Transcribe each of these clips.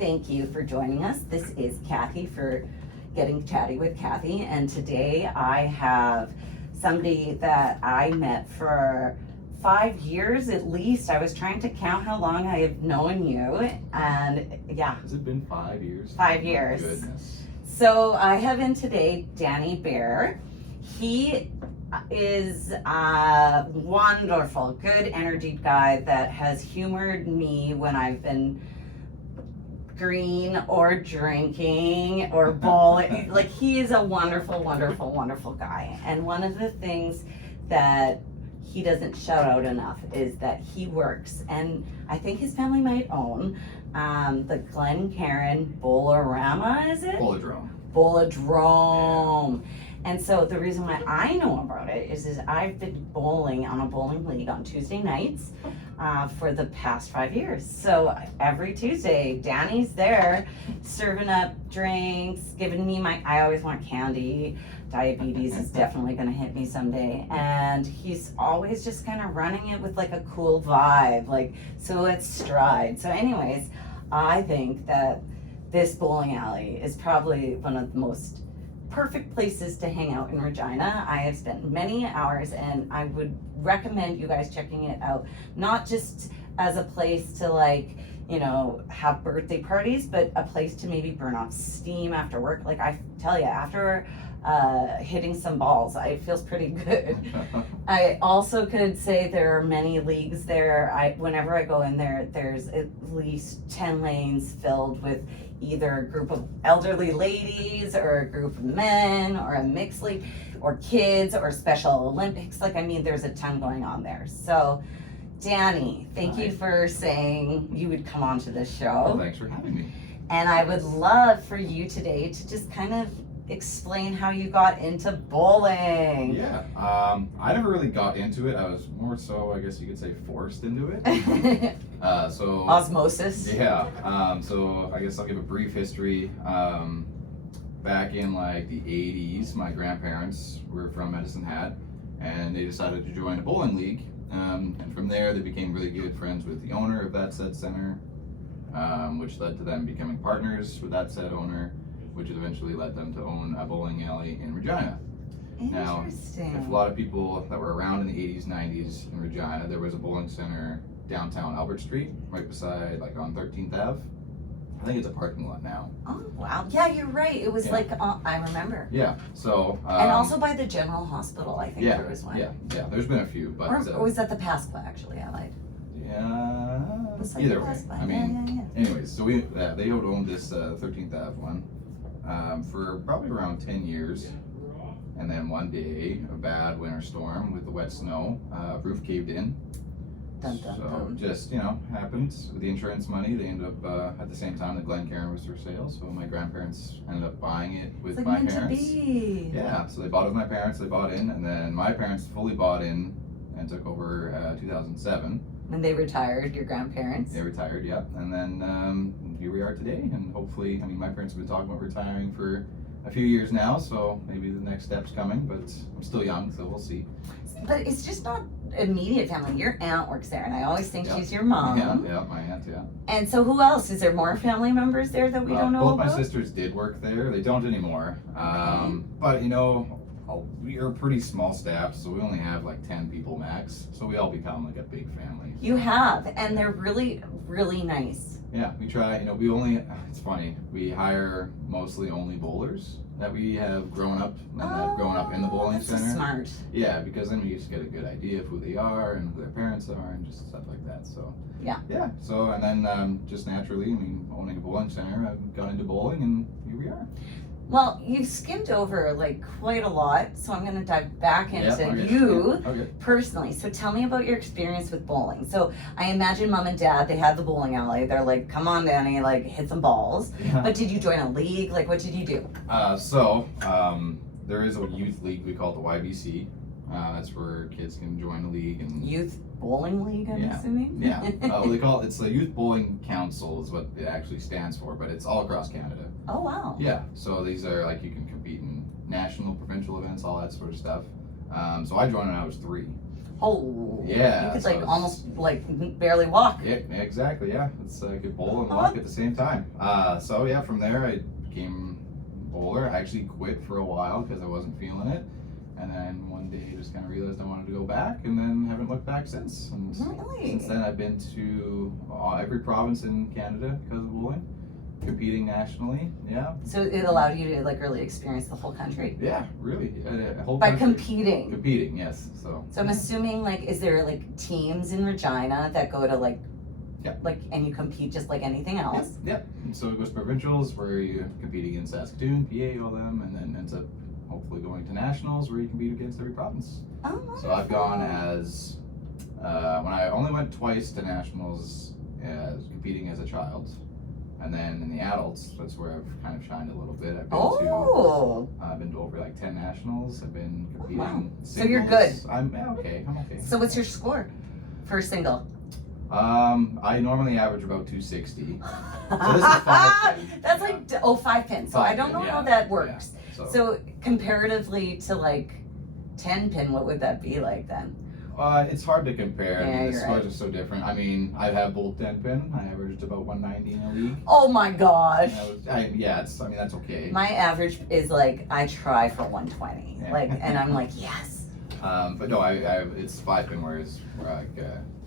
Thank you for joining us. This is Kathy for Getting Chatty with Kathy, and today I have somebody that I met for 5 years at least. I was trying to count how long I have known you, and yeah. Has it been 5 years? 5 years. Oh, goodness. So I have in today Danny Baer. He is a wonderful, good energy guy that has humored me when I've been green or drinking or bowling. Like, he is a wonderful, wonderful, wonderful guy. And one of the things that he doesn't shout out enough is that he works, and I think his family might own the Glencairn Bolodrome, is it? Bolodrome. And so the reason why I know about it is I've been bowling on a bowling league on Tuesday nights for the past 5 years. So every Tuesday, Danny's there serving up drinks, giving me I always want candy. Diabetes is definitely going to hit me someday. And he's always just kind of running it with like a cool vibe, like, so it's stride. So anyways, I think that this bowling alley is probably one of the most perfect places to hang out in Regina. I have spent many hours, and I would recommend you guys checking it out, not just as a place to, like, you know, have birthday parties, but a place to maybe burn off steam after work. Like, I tell you, after hitting some balls, it feels pretty good. I also could say there are many leagues there. Whenever I go in there, there's at least 10 lanes filled with either a group of elderly ladies or a group of men or a mixed league or kids or Special Olympics. Like, I mean, there's a ton going on there. So Danny, thank you for saying you would come on to this show. Well, thanks for having me. And I would love for you today to just kind of explain how you got into bowling. Yeah, I never really got into it. I was more so, I guess you could say, forced into it. So osmosis. Yeah. So I guess I'll give a brief history. Back in like the 80s, my grandparents were from Medicine Hat, and they decided to join a bowling league. And from there, they became really good friends with the owner of that said center, which led to them becoming partners with that said owner, which eventually led them to own a bowling alley in Regina. Now, if a lot of people that were around in the 80s, 90s in Regina, there was a bowling center downtown Albert Street, right beside, like, on 13th Ave. I think it's a parking lot now. Oh, wow. Yeah, you're right. It was like, I remember. Yeah, so... and also by the General Hospital, I think there was one. Yeah, there's been a few, but... Or was that the Pasqua, actually? I lied. Yeah, either way. I mean, anyways, so they had owned this 13th Ave one for probably around 10 years. And then one day, a bad winter storm with the wet snow, roof caved in. So just, happened with the insurance money. They ended up, at the same time that Glencairn was for sale. So my grandparents ended up buying it with my parents. Yeah, so they bought it with my parents, they bought in, and then my parents fully bought in and took over 2007. When they retired, your grandparents? They retired, yeah. And then here we are today, and hopefully, I mean, my parents have been talking about retiring for a few years now, so maybe the next step's coming, but I'm still young, so we'll see. But it's just not immediate family. Your aunt works there, and I always think she's your mom. Yeah, my aunt, yeah. And so who else? Is there more family members there that we don't know both about? Both my sisters did work there. They don't anymore. But, we are a pretty small staff, so we only have like 10 people max, so we all become like a big family. You have, and they're really, really nice. Yeah, we try, it's funny, we hire mostly only bowlers that we have grown up and have grown up in the bowling center. That's smart. Yeah, because then we just get a good idea of who they are and who their parents are and just stuff like that. So yeah. So and then just naturally, owning a bowling center, I've gone into bowling, and here we are. Well, you've skimmed over like quite a lot, so I'm going to dive back into you personally. So tell me about your experience with bowling. So I imagine mom and dad, they had the bowling alley. They're like, come on, Danny, like, hit some balls. Yeah. But did you join a league? Like, what did you do? There is a youth league we call it the YBC. That's where kids can join a league. And Youth Bowling League, I'm assuming? Yeah. They call it's the Youth Bowling Council is what it actually stands for, but it's all across Canada. Oh, wow. Yeah. So these are like, you can compete in national, provincial events, all that sort of stuff. So I joined when I was 3. Oh, Yeah, you could so like it's- almost like barely walk. Yeah, exactly. Yeah, it's I could bowl and walk at the same time. So yeah, from there I became a bowler. I actually quit for a while because I wasn't feeling it, and then one day just kind of realized I wanted to go back, and then haven't looked back since. And Really? since then I've been to every province in Canada because of bowling, competing nationally. Yeah. So it allowed you to like really experience the whole country Yeah, really. A whole by country. competing. Competing, yes. So So I'm assuming like, is there like teams in Regina that go to like, Yeah. like, and you compete just like anything else? Yep. And so it goes to provincials where you compete against Saskatoon, PA, all them, and then ends up hopefully going to nationals where you compete against every province. Oh, So I've gone as when I only went twice to nationals as competing as a child, and then in the adults, that's where I've kind of shined a little bit. I've been to over like 10 nationals. I've been competing. wow. Singles. So you're good. I'm okay. I'm okay. So what's your score for a single? I normally average about 260. So this is 5 pin. That's like 5 pins. So I don't know how that works. Yeah. So comparatively to like 10 pin, what would that be like then? It's hard to compare. Yeah, I mean, the you're scores right. are so different. I mean, I have both 10 pin. I averaged about 190 in a league. Oh my gosh. That's okay. My average is like, I try for 120. Yeah. Like, and I'm like, yes. But no, it's 5 pin where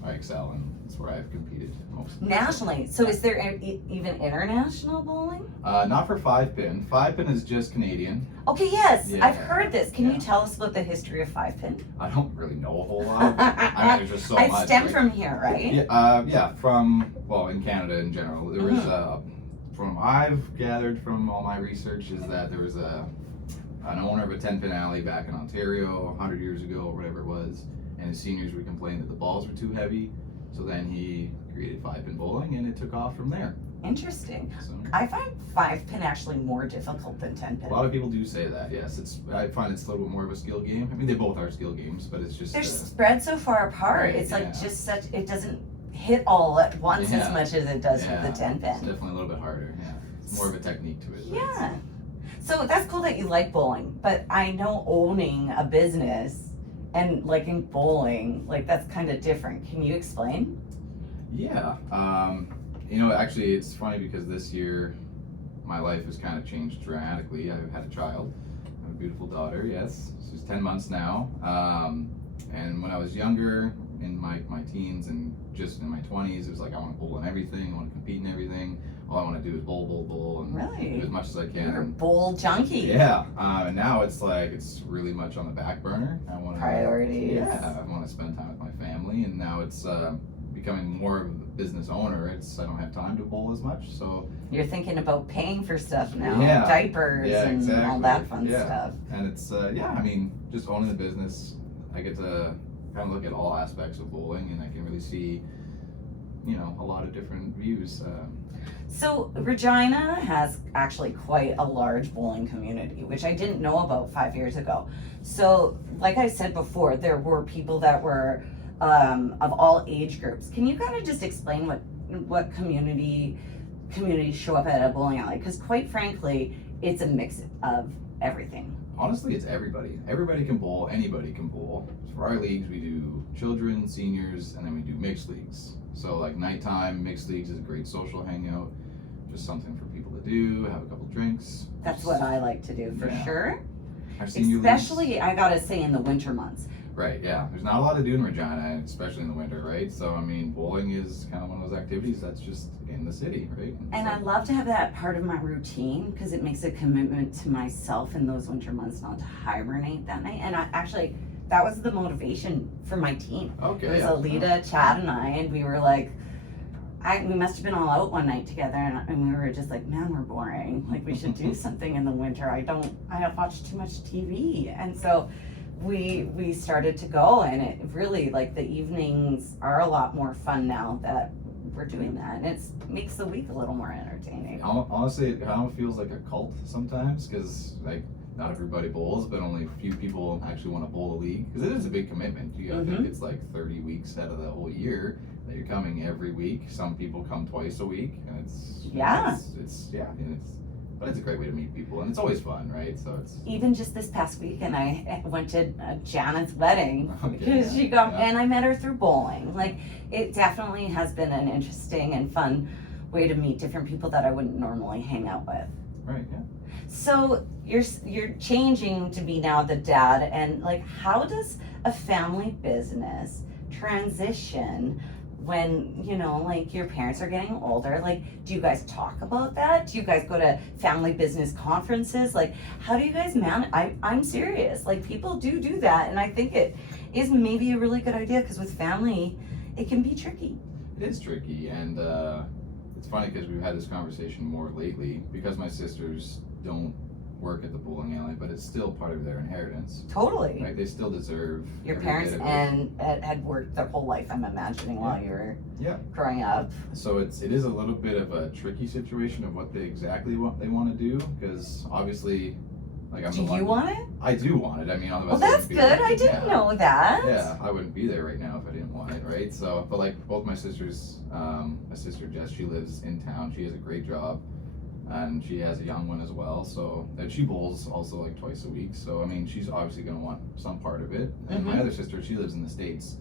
I excel, and it's where I've competed most. Nationally. So is there even international bowling? Not for 5 pin. 5 pin is just Canadian. Okay, yes. Yeah. I've heard this. Can Yeah. you tell us about the history of 5 pin? I don't really know a whole lot. I mean, there's just so much. I stem right? from here, right? Yeah, from, well, in Canada in general. There was, from I've gathered from all my research is that there was an owner of a 10 pin alley back in Ontario 100 years ago or whatever it was, and his seniors would complain that the balls were too heavy. So then he created 5 pin bowling, and it took off from there. Interesting. So I find 5 pin actually more difficult than 10 pin. a lot of people do say that. Yes, I find it's a little bit more of a skill game. I mean, they both are skill games, but it's just They're spread so far apart. Right, It's like yeah. just such, it doesn't hit all at once Yeah. as much as it does with the 10 It's pin. definitely a little bit harder. Yeah, it's more of a technique to it. but it's- Yeah. So that's cool that you like bowling, but I know owning a business and liking bowling, like that's kind of different. Can you explain? Yeah. Actually, it's funny because this year my life has kind of changed dramatically. I've had a child. I have a beautiful daughter, yes. She's 10 months now. And when I was younger, in my teens and just in my 20s, it was like I want to bowl in everything. I want to compete in everything. All I want to do is bowl, and Really? do as much as I can. You're a bowl junkie. Yeah, and now it's like it's really much on the back burner. I want to Priorities. Yeah, I want to spend time with my family, and now it's becoming more of a business owner. I don't have time to bowl as much, so You're thinking about paying for stuff now, Yeah. diapers Yeah, and all exactly. that fun Yeah. stuff. and it's I mean, just owning the business, I get to kind of look at all aspects of bowling, and I can really see, a lot of different views. So Regina has actually quite a large bowling community, which I didn't know about 5 years ago. So, like I said before, there were people that were of all age groups. Can you kind of just explain what communities show up at a bowling alley? Because quite frankly, it's a mix of everything. Honestly, it's everybody. Everybody can bowl. Anybody can bowl. For our leagues, we do children, seniors, and then we do mixed leagues. So like nighttime mixed leagues is a great social hangout. Just something for people to do, have a couple drinks. That's what I like to do for Yeah. sure. Our senior Especially, leagues, I gotta say, in the winter months. right, yeah. There's not a lot to do in Regina, especially in the winter, right? So I mean, bowling is kind of one of those activities that's just in the city, right? And I love to have that part of my routine because it makes a commitment to myself in those winter months not to hibernate that night. And that was the motivation for my team. Okay. It was yeah. Alita, Chad, and I, and we were like, we must have been all out one night together, and we were just like, man, we're boring. Like, we should do something in the winter. I have watched too much TV. And so we started to go, and it really, like, the evenings are a lot more fun now that we're doing that, and it makes the week a little more entertaining. Honestly, it kind of feels like a cult sometimes because like not everybody bowls, but only a few people actually want to bowl a league because it is a big commitment. You gotta think it's like 30 weeks out of the whole year that you're coming every week. Some people come twice a week, and it's Yeah. it's and it's. but it's a great way to meet people, and it's always fun, right? So it's Even just this past weekend, I went to Janet's wedding Okay, because yeah, she got, yeah. and I met her through bowling. Like, it definitely has been an interesting and fun way to meet different people that I wouldn't normally hang out with. right, yeah. So you're changing to be now the dad, and like, how does a family business transition when, you know, like your parents are getting older? Like, do you guys talk about that? Do you guys go to family business conferences? Like, how do you guys manage? I'm serious. Like, people do that, and I think it is maybe a really good idea, because with family, it can be tricky. It is tricky, and it's funny because we've had this conversation more lately because my sisters don't work at the bowling alley, but it's still part of their inheritance. Totally. Right? They still deserve Your every parents bit of it. and had worked their whole life, I'm imagining, while you were Yeah. growing up. So it is a little bit of a tricky situation of what they want to do, because obviously, like, I'm Do the one. you want it? I do want it. I mean, otherwise Well, I that's wouldn't be good. I working. didn't Yeah. know that. Yeah, I wouldn't be there right now if I didn't want it, right? So, but like both my sisters, my sister Jess, she lives in town. She has a great job, and she has a young one as well. So, and she bowls also like twice a week. So, I mean, she's obviously going to want some part of it. And my other sister, she lives in the States,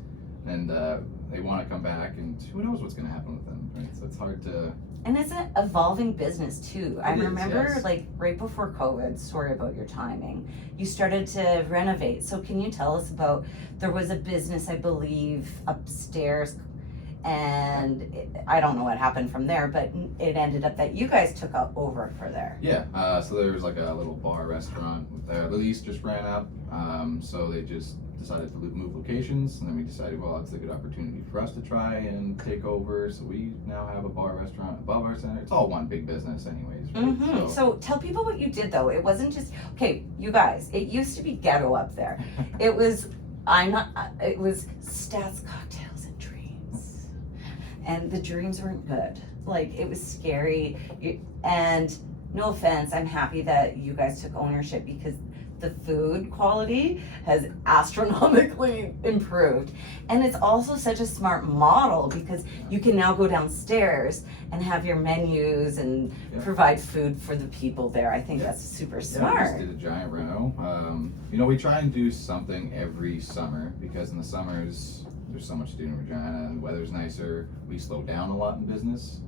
and they want to come back, and who knows what's going to happen with them, right? So it's hard to. And it's an evolving business too. I It is, remember, yes. like, right before COVID, sorry about your timing, you started to renovate. So can you tell us about, there was a business, I believe, upstairs, and I don't know what happened from there, but it ended up that you guys took over for there. Yeah, so there was like a little bar restaurant. The lease just ran up, so they just decided to move locations, and then we decided, well, it's a good opportunity for us to try and take over. So we now have a bar restaurant above our center. It's all one big business, anyways. Right? Mm-hmm. So tell people what you did, though. It wasn't just, okay, you guys, it used to be ghetto up there. It was, it was Stats, Cocktails, and Dreams. And the dreams weren't good. Like, it was scary. And no offense, I'm happy that you guys took ownership, because the food quality has astronomically improved. And it's also such a smart model, because you can now go downstairs and have your menus and provide food for the people there. I think that's super smart. Yeah, we just did a giant reno. You know, we try and do something every summer, because in the summers there's so much to do in Regina, and the weather's nicer. We slow down a lot in business.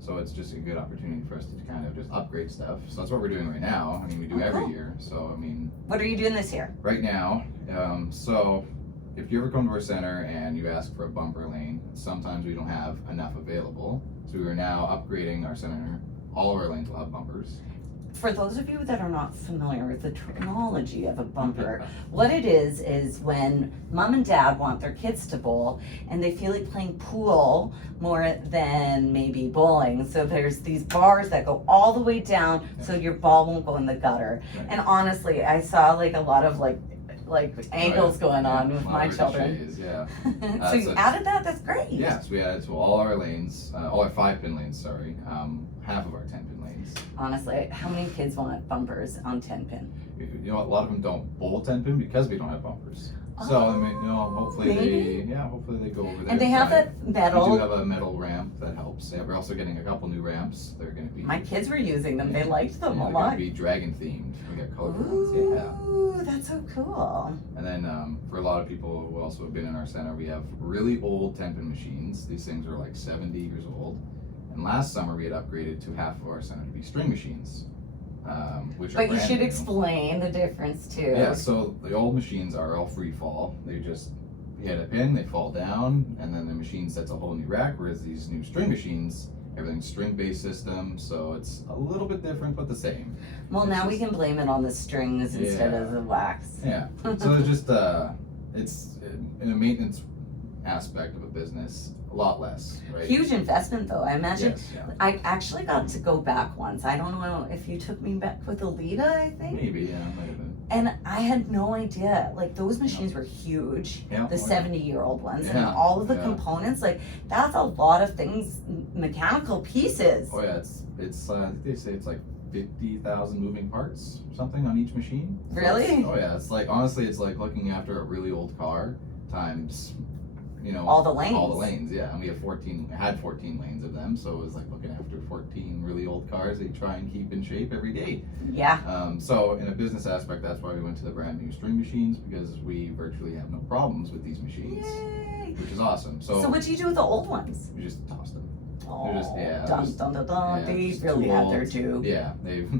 So it's just a good opportunity for us to kind of just upgrade stuff. So that's what we're doing right now. I mean, we do every year. So, I mean. What are you doing this year? Right now, so if you ever come to our center and you ask for a bumper lane, sometimes we don't have enough available. So we are now upgrading our center. All of our lanes will have bumpers. For those of you that are not familiar with the terminology of a bumper, what it is when mom and dad want their kids to bowl, and they feel like playing pool more than maybe bowling. So there's these bars that go all the way down, so your ball won't go in the gutter. Right. And honestly, I saw like a lot of like angles going on with my ricochets, children. Yeah. So you added that? That's great. Yes, we added to all our lanes, all our 5-pin lanes, sorry, half of our 10-pin lanes. Honestly, how many kids want bumpers on 10-pin? You know, a lot of them don't bowl 10-pin because we don't have bumpers. So, I mean, you know, hopefully hopefully they go over there. And they have that metal. We do have a metal ramp that helps. Yeah, we're also getting a couple new ramps. They're going to be. My kids were using them. They liked them a They're lot. going to be dragon themed. We got colorful ones. Yeah. Ooh, that's so cool. And then for a lot of people who also have been in our center, we have really old 10-pin machines. These things are like 70 years old. And last summer we had upgraded to half of our center to be string machines. Which But are you should new. explain the difference too. Yeah, so the old machines are all free fall. They just hit a pin, they fall down, and then the machine sets a whole new rack, whereas these new string machines, everything's string-based system, so it's a little bit different, but the same. Well, now we can blame it on the strings instead of the wax. Yeah, so it's just, it's in a maintenance aspect of a business, a lot less, right? Huge investment though, I imagine. Yes, yeah. I actually got to go back once. I don't know if you took me back with Alita, I think. Maybe, yeah, might have been. And I had no idea. Like, those machines were huge. Yeah, The 70-year-old ones. And Yeah, all of the yeah. components, like, that's a lot of things, mechanical pieces. Oh yeah, it's I think they say it's like 50,000 moving parts, something on each machine. So Really? oh yeah, it's like, honestly, it's like looking after a really old car times all the lanes. All the lanes, yeah. And we had 14 lanes of them, so it was like looking after 14 really old cars that you try and keep in shape every day. Yeah. So in a business aspect, that's why we went to the brand new string machines, because we virtually have no problems with these machines. Yay. Which is awesome. So what do you do with the old ones? we just toss them. Oh, Yeah, they really have their due. Yeah, they've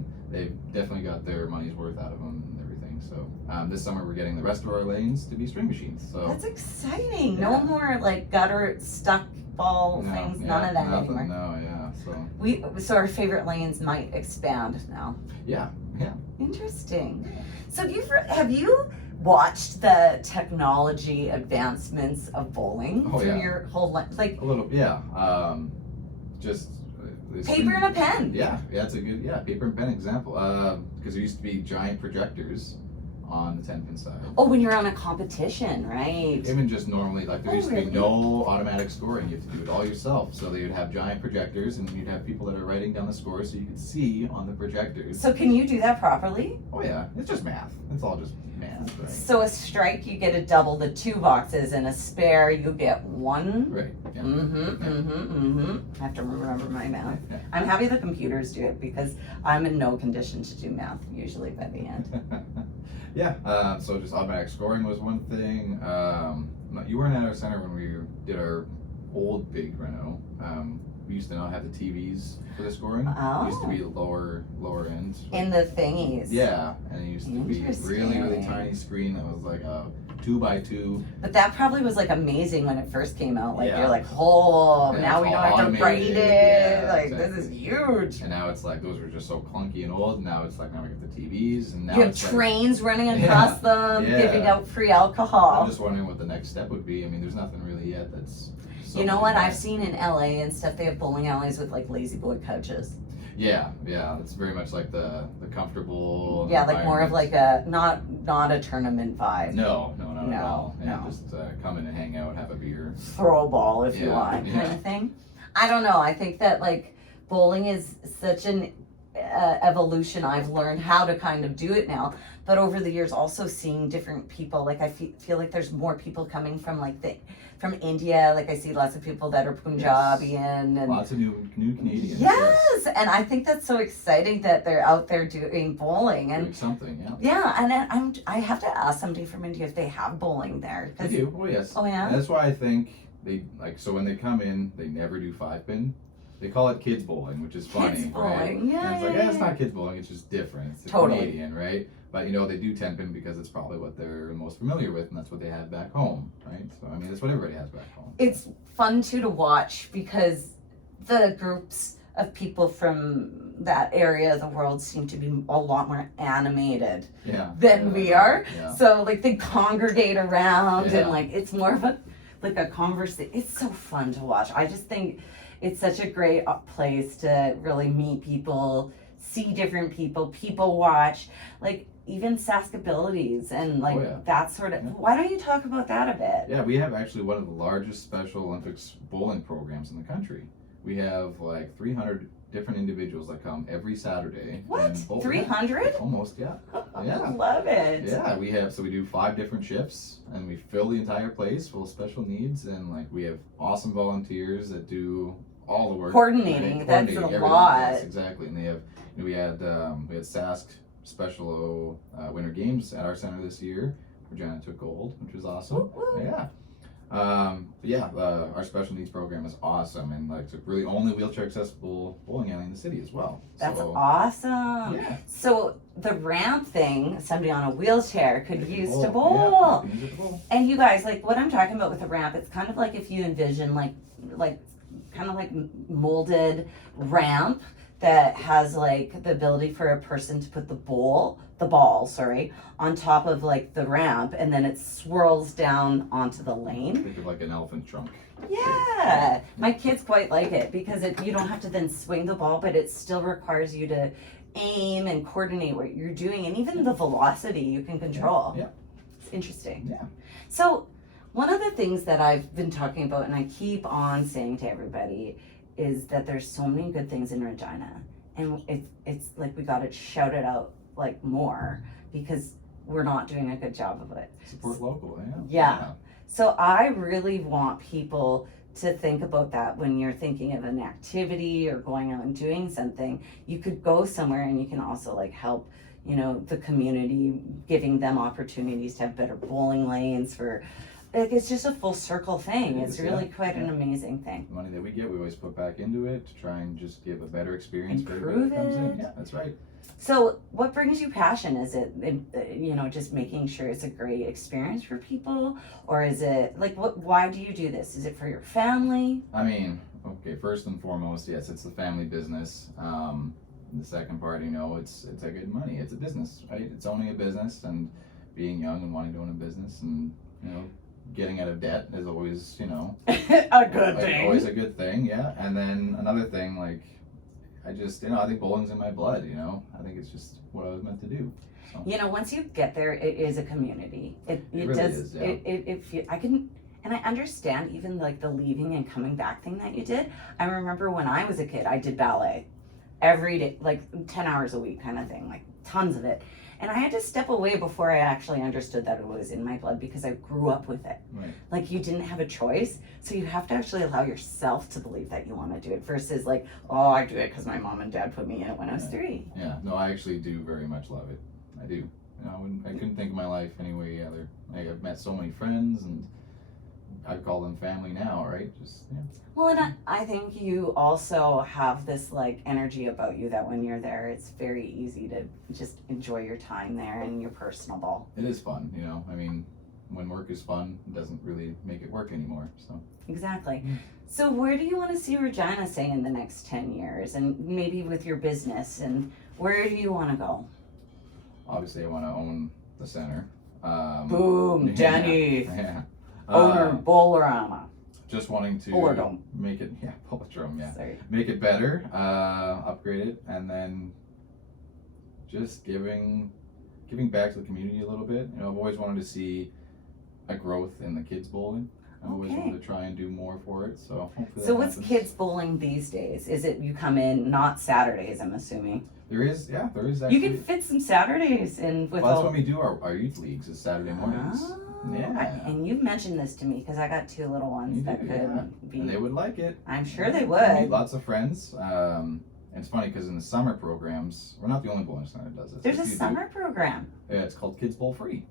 definitely got their money's worth out of them and everything. So this summer we're getting the rest of our lanes to be string machines. So that's exciting. Yeah. No more like gutter stuck ball things. None of that nothing, anymore. No, yeah. So our favorite lanes might expand now. Yeah. Interesting. So have you watched the technology advancements of bowling through your whole life? Like a little, yeah. Just paper and a pen. Yeah, it's a good paper and pen example. Because there used to be giant projectors on the 10-pin side. Oh, when you're on a competition, right? Even just normally, like there used to be no automatic scoring. You have to do it all yourself. So they would have giant projectors, and you'd have people that are writing down the scores so you could see on the projectors. So can you do that properly? Oh yeah, it's just math. It's all just math, right? So a strike, you get a double, the 2 boxes, and a spare, you get 1. Right. Yeah. I have to remember my math. I'm happy the computers do it because I'm in no condition to do math usually by the end. Yeah, so just automatic scoring was one thing. You weren't at our center when we did our old big reno. We used to not have the TVs for the scoring. Oh. It used to be the lower end. In the thingies. Yeah, and it used to be a really tiny screen that was like a 2x2. But that probably was like amazing when it first came out. Like you're like, Yeah, now we don't have to write it. Yeah, like exactly. This is huge. And now it's like those were just so clunky and old. And now it's like now we get the TVs, and now you have it's trains running across them, giving out free alcohol. I'm just wondering what the next step would be. I mean, there's nothing really yet that's. You know what? I've seen in LA and stuff, they have bowling alleys with like lazy boy couches. Yeah, it's very much like the comfortable. Yeah, like more of like a not a tournament vibe. No, not at all. No. Just come in and hang out, have a beer, throw a ball if you want, kind of thing. I don't know. I think that like bowling is such an evolution. I've learned how to kind of do it now, but over the years, also seeing different people. Like I feel like there's more people coming from from India. Like I see lots of people that are Punjabi and lots of new Canadians. Yes, and I think that's so exciting that they're out there doing bowling and doing something. Yeah, and I have to ask somebody from India if they have bowling there. They do. Oh yes. Oh yeah. And that's why I think they so when they come in, they never do 5-pin. They call it kids bowling, which is funny, kids right? Bowling. Yeah, and it's like, it's not kids bowling, it's just different. It's Canadian, right? But they do 10-pin because it's probably what they're most familiar with, and that's what they have back home, right? So I mean, that's what everybody has back home. It's fun too to watch because the groups of people from that area of the world seem to be a lot more animated than we are. Yeah. So like they congregate around and like it's more of a conversation. It's so fun to watch. I just think it's such a great place to really meet people, see different people watch, like even Saskabilities and that sort of. Why don't you talk about that a bit? Yeah, we have actually one of the largest Special Olympics bowling programs in the country. We have like 300 different individuals that come every Saturday. What? 300? Almost, yeah. Yeah. I love it. Yeah, we do 5 different shifts, and we fill the entire place full of special needs, and like we have awesome volunteers that do all the work. Coordinating, that's a everything. lot. Yes, exactly. And they have, we had Sask Special Winter Games at our center this year. Regina took gold, which was awesome. Woo-woo. Yeah. Our special needs program is awesome, and like it's really only wheelchair accessible bowling alley in the city as well. That's awesome. Yeah. So the ramp thing, somebody on a wheelchair could use to Yeah, bowl. use it to bowl. And you guys, like what I'm talking about with the ramp, it's kind of like if you envision like kind of like molded ramp that has like the ability for a person to put the ball, on top of like the ramp, and then it swirls down onto the lane. Think of like an elephant trunk. Yeah, my kids quite like it because you don't have to then swing the ball, but it still requires you to aim and coordinate what you're doing, and even the velocity you can control. Yeah. It's interesting. Yeah. So one of the things that I've been talking about and I keep on saying to everybody is that there's so many good things in Regina, and it's like we got to shout it out like more because we're not doing a good job of it. Support local, Yeah. So I really want people to think about that when you're thinking of an activity or going out and doing something. You could go somewhere and you can also like help, you know, the community, giving them opportunities to have better bowling lanes for, like, it's just a full circle thing. It It's is, really yeah, quite an yeah. amazing thing. The money that we get, we always put back into it to try and just give a better experience for everybody Improve that comes in. it. Yeah, that's right. So what brings you passion? Is it, you know, just making sure it's a great experience for people? Or is it, like, why do you do this? Is it for your family? I mean, okay, first and foremost, yes, it's the family business. The second part, you know, it's a good money. It's a business, right? It's owning a business and being young and wanting to own a business and, you know, getting out of debt is always, you know, A good thing. always a good thing, yeah. And then another thing, like, I just, you know, I think bowling's in my blood, you know. I think it's just what I was meant to do. So. You know, once you get there, it is a community. It really does. is, yeah. I can, and I understand even like the leaving and coming back thing that you did. I remember when I was a kid, I did ballet every day, like 10 hours a week kind of thing, like tons of it. And I had to step away before I actually understood that it was in my blood because I grew up with it. Right. Like you didn't have a choice. So you have to actually allow yourself to believe that you want to do it versus like, oh, I do it because my mom and dad put me in it when I was 3. Yeah, no, I actually do very much love it. I do. You know, I couldn't think of my life any way other. Like, I've met so many friends and I call them family now, right? Just, yeah. Well, and I think you also have this like energy about you that when you're there, it's very easy to just enjoy your time there and you're personable. It is fun, you know. I mean, when work is fun, it doesn't really make it work anymore. So Exactly. Mm. So where do you want to see Regina, say, in the next 10 years and maybe with your business, and where do you want to go? obviously, I want to own the center. Boom, yeah, Danny. Yeah. Owner Bolorama. Just wanting to Bolodrome. make it, yeah, Bolodrome, yeah. Sorry. Make it better, upgrade it, and then just giving back to the community a little bit. You know, I've always wanted to see a growth in the kids bowling. I've always Okay. wanted to try and do more for it. So hopefully So that what's happens. kids bowling these days? Is it you come in not Saturdays, I'm assuming? There is actually. You can fit some Saturdays in with Well, that's all. when we do our youth leagues is Saturday mornings. Oh, Yeah. and you've mentioned this to me because I got 2 little ones You that do, could yeah. be. And they would like it. I'm sure they I would. meet lots of friends. And it's funny because in the summer programs, we're not the only bowling center that does this. There's a If you do- summer program. Yeah, it's called Kids Bowl Free.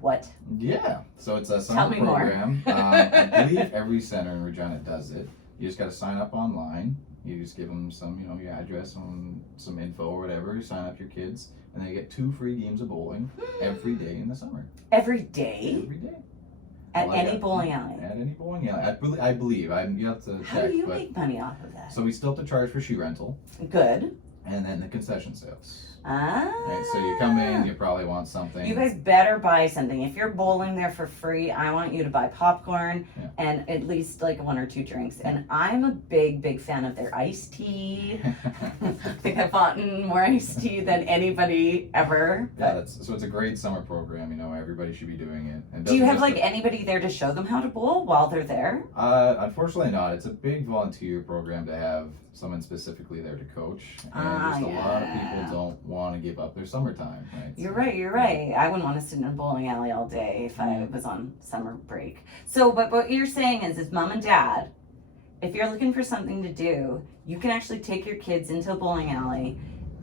What? Yeah, so it's a Tell summer me more. program. I believe every center in Regina does it. You just got to sign up online. You just give them some, you know, your address and some info or whatever. You sign up your kids, and they get 2 free games of bowling every day in the summer. Every day Every day. at Like any that. bowling alley. At any bowling alley. I believe. You have to How check. do you but make money off of that? so we still have to charge for shoe rental, Good. and then the concession sales. Ah. Right, so you come in, you probably want something. You guys better buy something. If you're bowling there for free, I want you to buy popcorn Yeah. and at least like 1 or 2 drinks. And I'm a big fan of their iced tea. I think I've bought more iced tea than anybody ever. Yeah, so it's a great summer program. You know, everybody should be doing it. And Do you doesn't have just like anybody there to show them how to bowl while they're there? Unfortunately not. It's a big volunteer program to have someone specifically there to coach. And just a lot of people yeah. don't want to give up their summertime, right? You're So- right, you're right. I wouldn't want to sit in a bowling alley all day if I was on summer break. So, but what you're saying is mom and dad, if you're looking for something to do, you can actually take your kids into a bowling alley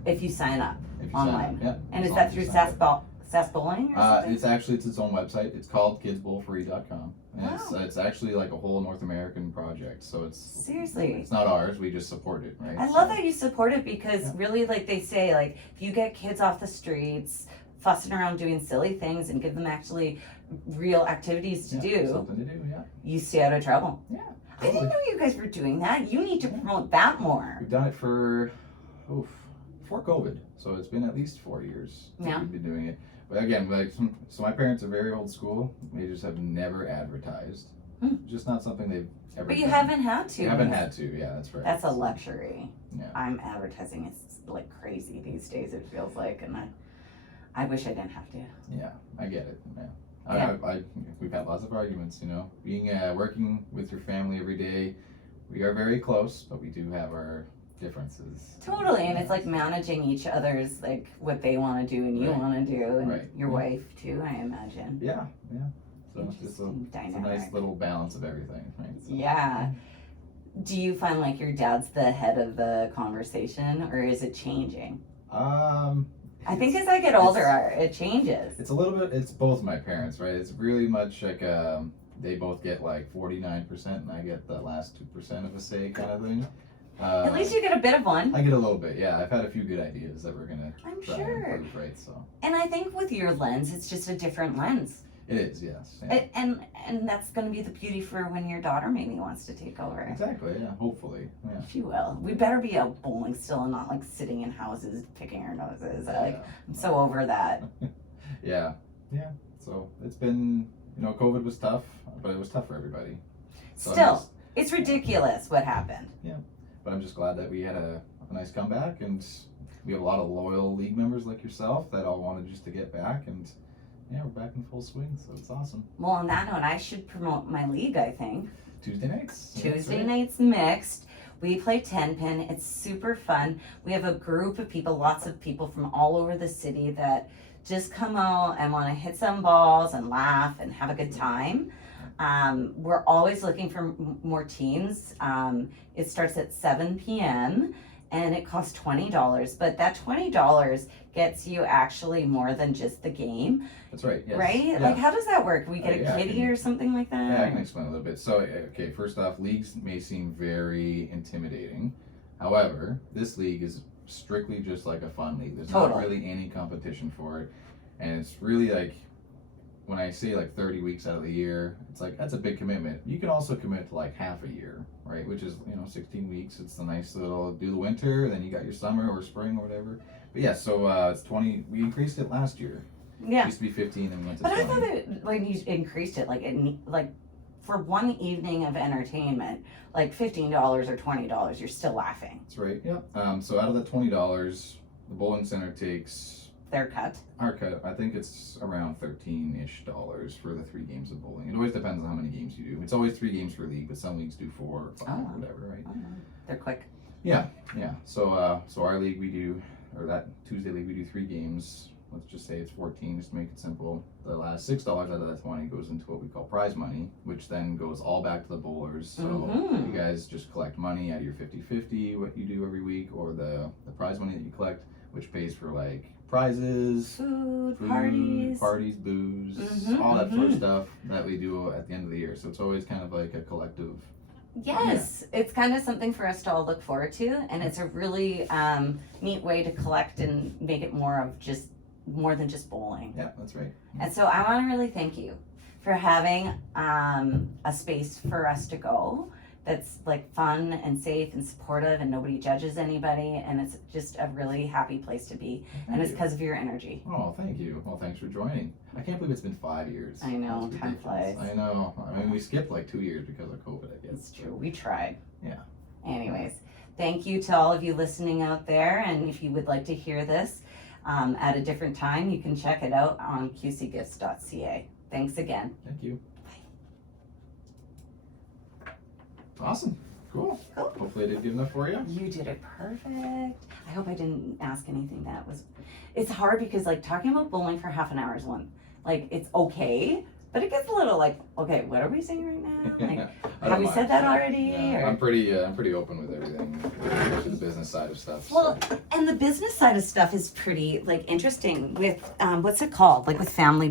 if you sign up If you sign up, online. yeah, And as is long that as you through sign up. SAS Bowling or something? It's its own website. It's called kidsbowlfree.com. And Wow. it's actually like a whole North American project. So it's Seriously. It's not ours. We just support it, right? I love that you support it because Yeah. really, like they say, like if you get kids off the streets fussing around doing silly things and give them actually real activities to do, Something to do, yeah. you stay out of trouble. Yeah. I didn't know you guys were doing that. You need to promote that more. We've done it for before COVID, so it's been at least 4 years that Yeah. we've been doing it. But again, like, so my parents are very old school. They just have never advertised. Just not something they've ever. But you done. haven't had to. You haven't had to. Yeah, that's right. That's a luxury. Yeah. I'm advertising. It's like crazy these days. It feels like, and I wish I didn't have to. Yeah, I get it. Yeah. Yeah. We've had lots of arguments, you know. Being working with your family every day, we are very close, but we do have our differences. Totally, and it's like managing each other's like what they want to do and you Right. want to do, and Right. your Yeah. wife too, I imagine. Yeah, yeah. So it's just a Dynamic. nice little balance of everything, right? So, Yeah. Do you find like your dad's the head of the conversation, or is it changing? I think as I get older, it changes. It's a little bit. It's both my parents, right? It's really much like they both get like 49%, and I get the last 2% of a say, kind of thing. At least you get a bit of one. I get a little bit, yeah. I've had a few good ideas that we're gonna I'm try sure. and improve, right? So And I think with your lens, it's just a different lens. it is, yes. Yeah. And that's going to be the beauty for when your daughter maybe wants to take over. Exactly, yeah. Hopefully, yeah. She will. We better be out bowling still and not like sitting in houses picking our noses. I'm so over that. Yeah. So it's been, COVID was tough, but it was tough for everybody. So Still, it's ridiculous what happened. But I'm just glad that we had a nice comeback, and we have a lot of loyal league members like yourself that all wanted just to get back, and yeah, we're back in full swing, so it's awesome. Well, on that note, I should promote my league, I think. Tuesday nights. Tuesday nights mixed. We play 10-pin. It's super fun. We have a group of people, lots of people from all over the city that just come out and want to hit some balls and laugh and have a good time. We're always looking for more teams. It starts at 7 p.m. and it costs $20, but that $20 gets you actually more than just the game. That's right, yes. Right? Yeah. Like, how does that work? We get a kitty or something like that? Yeah, I can explain a little bit. So, okay, first off, leagues may seem very intimidating. However, this league is strictly just like a fun league. There's not really any competition for it. And it's really like, when I say like 30 weeks out of the year, it's like, that's a big commitment. You can also commit to like half a year, right? Which is, 16 weeks. It's a nice little, do the winter, then you got your summer or spring or whatever. But yeah, so it's 20, we increased it last year. Yeah. It used to be 15 and we went to But 20. I thought that when you increased it, like for one evening of entertainment, like $15 or $20, you're still laughing. That's right, yep. So out of that $20, the bowling center takes Their cut. our cut. I think it's around $13-ish for the 3 games of bowling. It always depends on how many games you do. It's always 3 games per league, but some leagues do 4 or 5 or whatever, right? They're quick. Yeah. So our league we do, or that Tuesday league we do 3 games. Let's just say it's 14, just to make it simple. The last $6 out of that 20 goes into what we call prize money, which then goes all back to the bowlers. So you guys just collect money out of your 50-50, what you do every week, or the prize money that you collect, which pays for like prizes, food parties, booze, all that sort of stuff that we do at the end of the year. So it's always kind of like a collective. Yes, it's kind of something for us to all look forward to, and it's a really neat way to collect and make it more than just bowling. Yeah, that's right. And so I want to really thank you for having a space for us to go that's like fun and safe and supportive, and nobody judges anybody, and it's just a really happy place to be. And it's because of your energy. Oh, thank you. Well, thanks for joining. I can't believe it's been 5 years. I know, time flies. I know. I mean, we skipped like 2 years because of COVID, I guess. It's true. We tried. Yeah. Anyways, thank you to all of you listening out there, and if you would like to hear this at a different time, you can check it out on qcgifts.ca. Thanks again. Thank you. Awesome. Cool. Hopefully I did good enough for you. You did it perfect. I hope I didn't ask anything that was... It's hard because like talking about bowling for half an hour is one. Like it's okay, but it gets a little like, okay, what are we saying right now? Like, have we said that already? Yeah, or... I'm pretty open with everything, especially the business side of stuff. Well, and the business side of stuff is pretty like interesting with, what's it called? Like with family